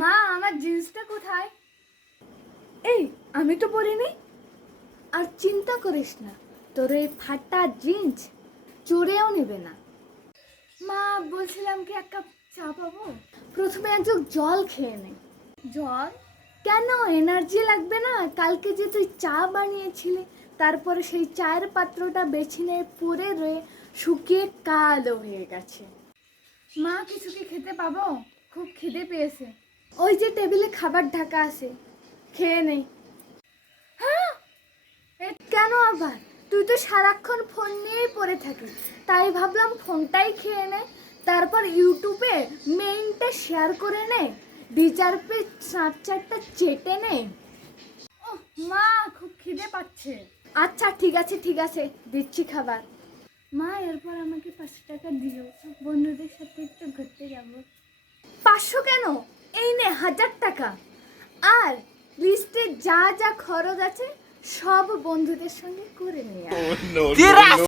মা, আমার জিন্সটা কোথায়? এই, আমি তো পরিনি। আর চিন্তা করিস না, তোর এই ফাটা জিন্স চোরেও নেবে না। মা, বলছিলাম কি এক কাপ চা পাবো? প্রথমে এক জগ জল খেয়ে নে। জল? কেন, এনার্জি লাগবে না? কালকে যে তুই চা বানিয়েছিলি, তারপরে সেই চায়ের পাত্রটা বেছিনে পড়ে রয়ে শুকিয়ে কালো হয়ে গেছে। মা, কিছু কি খেতে পাবো? খুব খিদে পেয়েছে। ওই যে টেবিলে খাবার ঢাকা আছে, খেয়ে নেই। হ্যাঁ, কেন আবার? তুই তো সারাক্ষণ ফোন নিয়েই পড়ে থাকিস, তাই ভাবলাম ফোনটাই খেয়ে নে, তারপর ইউটিউবে মেইনটা শেয়ার করে নে, 2-4 পেজ স্ন্যাপচ্যাটটা চেটে নে। ওহ মা, খুব খিদে পাচ্ছে। আচ্ছা ঠিক আছে ঠিক আছে, দিচ্ছি খাবার। মা, এরপর আমাকে 500 টাকা দিও, বন্ধুদের সাথে একটু ঘুরতে যাব। 500 কেন, এই নে 1000 টাকা। আর লিস্টে যা যা খরচ আছে সব বন্ধুদের সঙ্গে করে নিয়ে আয়।